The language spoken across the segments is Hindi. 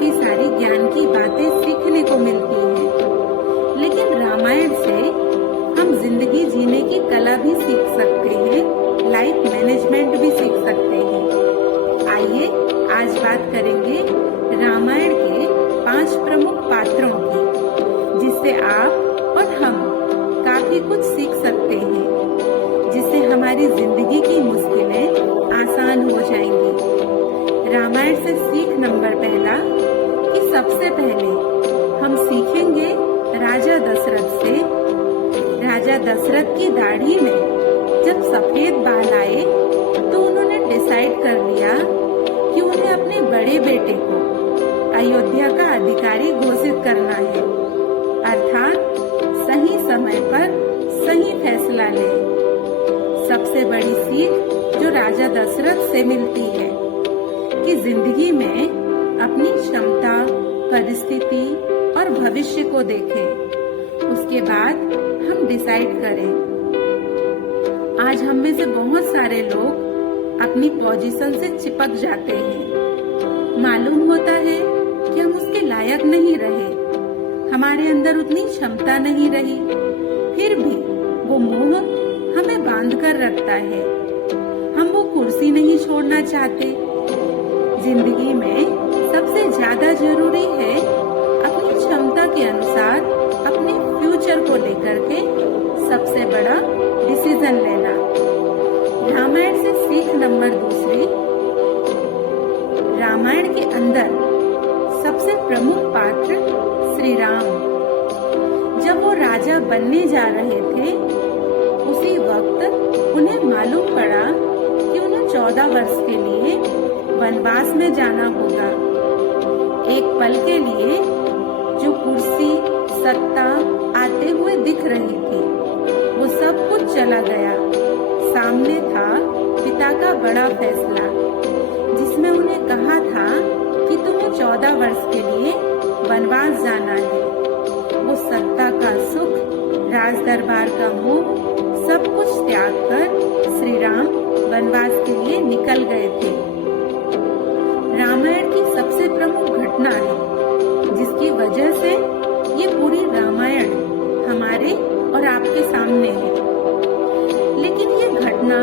काफी सारी ज्ञान की बातें सीखने को मिलती हैं। लेकिन रामायण से हम जिंदगी जीने की कला भी सीख सकते हैं, लाइफ मैनेजमेंट भी सीख सकते हैं। आइए आज बात करेंगे रामायण के 5 प्रमुख पात्रों की, जिससे आप और हम काफी कुछ सीख सकते हैं, जिससे हमारी जिंदगी की मुश्किलें आसान हो जाएंगी। रामायण से सीख नंबर पहला कि सबसे पहले हम सीखेंगे राजा दशरथ से। राजा दशरथ की दाढ़ी में जब सफेद बाल आए तो उन्होंने डिसाइड कर लिया कि उन्हें अपने बड़े बेटे को अयोध्या का अधिकारी घोषित करना है, अर्थात सही समय पर सही फैसला ले। सबसे बड़ी सीख जो राजा दशरथ से मिलती है कि जिंदगी में अपनी क्षमता, परिस्थिति और भविष्य को देखें, उसके बाद हम डिसाइड करें। आज हम में से बहुत सारे लोग अपनी पोजीशन से चिपक जाते हैं। मालूम होता है कि हम उसके लायक नहीं रहे, हमारे अंदर उतनी क्षमता नहीं रही, फिर भी वो मोह हमें बांध कर रखता है। हम वो कुर्सी नहीं छोड़ना चाहते। जिंदगी में सबसे ज्यादा जरूरी है अपनी क्षमता के अनुसार अपने फ्यूचर को लेकर के सबसे बड़ा डिसीजन लेना। रामायण से सीख नंबर दूसरी, रामायण के अंदर सबसे प्रमुख पात्र श्री राम। जब वो राजा बनने जा रहे थे, उसी वक्त उन्हें मालूम पड़ा कि उन्हें 14 वर्ष के लिए वनवास में जाना होगा। एक पल के लिए जो कुर्सी, सत्ता आते हुए दिख रही थी, वो सब कुछ चला गया। सामने था पिता का बड़ा फैसला, जिसमें उन्हें कहा था कि तुम्हें 14 वर्ष के लिए वनवास जाना है। वो सत्ता का सुख, राज दरबार का मोह, सब कुछ त्याग कर श्री राम वनवास के लिए निकल गए थे। रामायण की सबसे प्रमुख घटना है, जिसकी वजह से ये पूरी रामायण हमारे और आपके सामने है। लेकिन ये घटना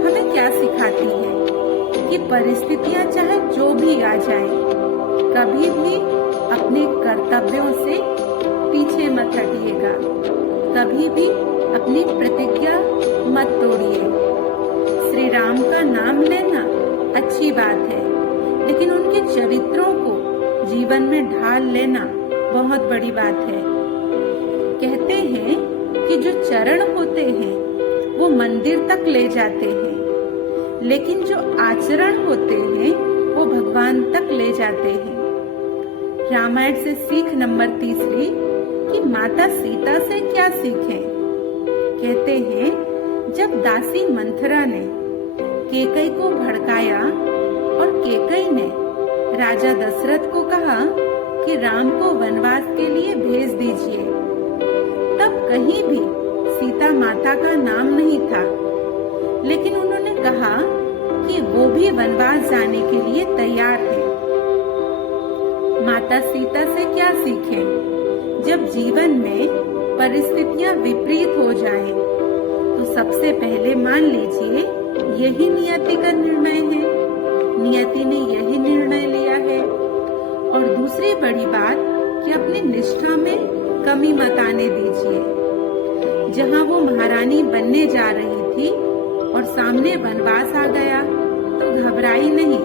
हमें क्या सिखाती है कि परिस्थितियां चाहे जो भी आ जाए, कभी भी अपने कर्तव्यों से पीछे मत हटिएगा, कभी भी अपनी प्रतिज्ञा मत तोड़िए। श्री राम का नाम लेना अच्छी बात है, लेकिन उनके चरित्रों को जीवन में ढाल लेना बहुत बड़ी बात है। कहते हैं कि जो चरण होते हैं वो मंदिर तक ले जाते हैं, लेकिन जो आचरण होते हैं वो भगवान तक ले जाते हैं। रामायण से सीख नंबर तीसरी कि माता सीता से क्या सीखें। कहते हैं जब दासी मंथरा ने कैकेयी को भड़काया और कैकेयी ने राजा दशरथ को कहा कि राम को वनवास के लिए भेज दीजिए, तब कहीं भी सीता माता का नाम नहीं था, लेकिन उन्होंने कहा कि वो भी वनवास जाने के लिए तैयार है। माता सीता से क्या सीखें? जब जीवन में परिस्थितियां विपरीत हो जाएं, तो सबसे पहले मान लीजिए यही नियति का निर्णय है, नियति ने यही निर्णय लिया है। और दूसरी बड़ी बात कि अपनी निष्ठा में कमी मत आने दीजिए। जहां वो महारानी बनने जा रही थी और सामने वनवास आ गया तो घबराई नहीं,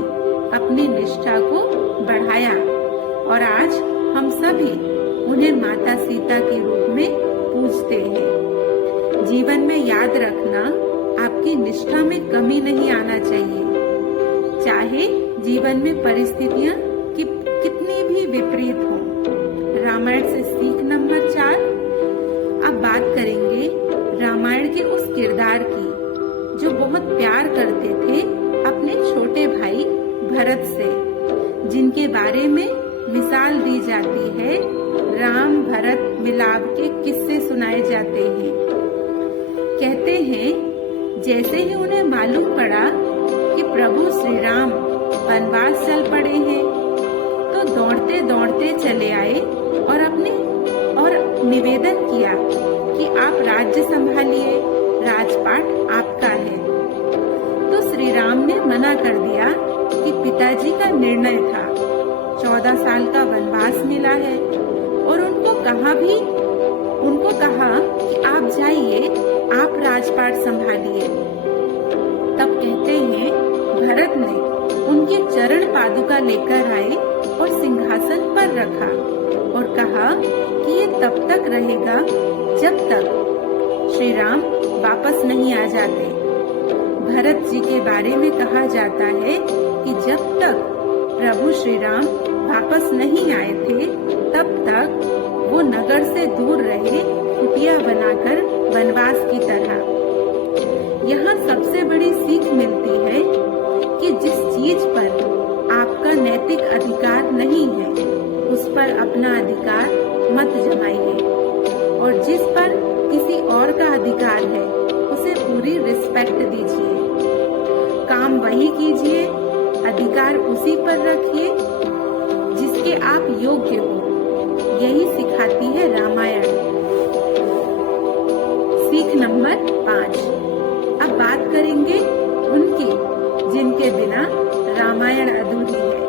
अपनी निष्ठा को बढ़ाया। और आज हम सभी उन्हें माता सीता के रूप में पूजते हैं। जीवन में याद रखना, आपकी निष्ठा में कमी नहीं आना चाहिए, चाहे जीवन में परिस्थितियां कितनी भी विपरीत हो। रामायण से सीख नंबर 4, अब बात करेंगे रामायण के उस किरदार की जो बहुत प्यार करते थे अपने छोटे भाई भरत से, जिनके बारे में मिसाल दी जाती है, राम भरत मिलाप के किस्से सुनाए जाते हैं। कहते हैं जैसे ही उन्हें मालूम पड़ा कि प्रभु श्री राम वनवास चल पड़े हैं, तो दौड़ते दौड़ते चले आए और निवेदन किया कि आप राज्य संभालिए, राजपाट आपका है। तो श्री राम ने मना कर दिया कि पिताजी का निर्णय था, 14 साल का वनवास मिला है और उनको कहा कि आप जाइए, आप राजपाट संभालिए। तब कहते हैं भरत ने उनके चरण पादुका लेकर आए और सिंहासन पर रखा और कहा कि ये तब तक रहेगा जब तक श्री राम वापस नहीं आ जाते। भरत जी के बारे में कहा जाता है कि जब तक प्रभु श्री राम वापस नहीं आए थे तब तक वो नगर से दूर रहे, कुटिया बनाकर वनवास की तरह। यहाँ सबसे बड़ी सीख मिलती है कि जिस चीज पर आपका नैतिक अधिकार नहीं है उस पर अपना अधिकार मत जमाइए और जिस पर किसी और का अधिकार है उसे पूरी रिस्पेक्ट दीजिए। काम वही कीजिए, अधिकार उसी पर रखिए जिसके आप योग्य हो। यही सिखाती है रामायण। सीख नंबर 5। अब बात करेंगे उनकी जिनके बिना रामायण अधूरी है।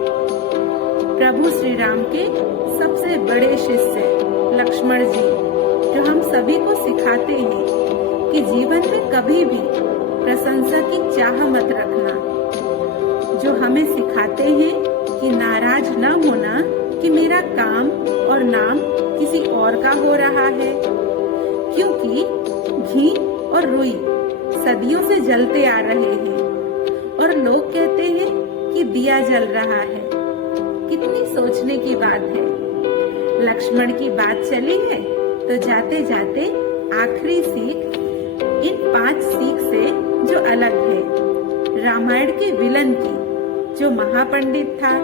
प्रभु श्री राम के सबसे बड़े शिष्य लक्ष्मण जी, जो हम सभी को सिखाते हैं कि जीवन में कभी भी प्रशंसा की चाह मत रखना, जो हमें सिखाते हैं कि नाराज न होना कि मेरा काम और नाम किसी और का हो रहा है, क्योंकि घी और रुई सदियों से जलते आ रहे हैं और लोग कहते हैं कि दिया जल रहा है। कितनी सोचने की बात है। लक्ष्मण की बात चली है तो जाते जाते आखिरी सीख इन 5 सीख से जो अलग है, रामायण के विलन की, जो महापंडित था।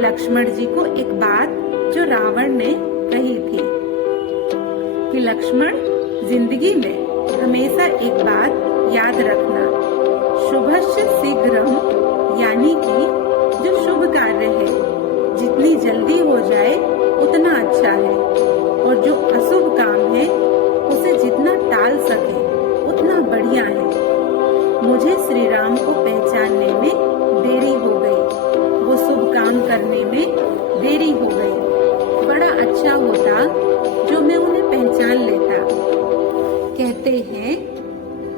लक्ष्मण जी को एक बात जो रावण ने कही थी कि लक्ष्मण, जिंदगी में हमेशा एक बात याद रखना, शुभस्य शीघ्रम, यानी कि जो शुभ कार्य है जितनी जल्दी हो जाए उतना अच्छा है और जो अशुभ काम है उसे जितना टाल सके उतना बढ़िया है। मुझे श्री राम को पहचानने में देरी हो गई, वो शुभ काम करने में देरी हो गई। बड़ा अच्छा होता जो मैं उन्हें पहचान लेता। कहते हैं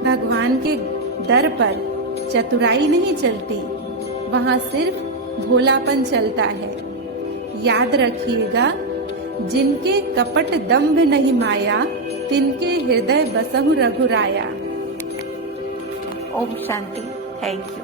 भगवान के दर पर चतुराई नहीं चलती, वहाँ सिर्फ भोलापन चलता है। याद रखिएगा, जिनके कपट दंभ नहीं माया, तिनके हृदय बसहु रघुराया। ओम शांति। Thank you.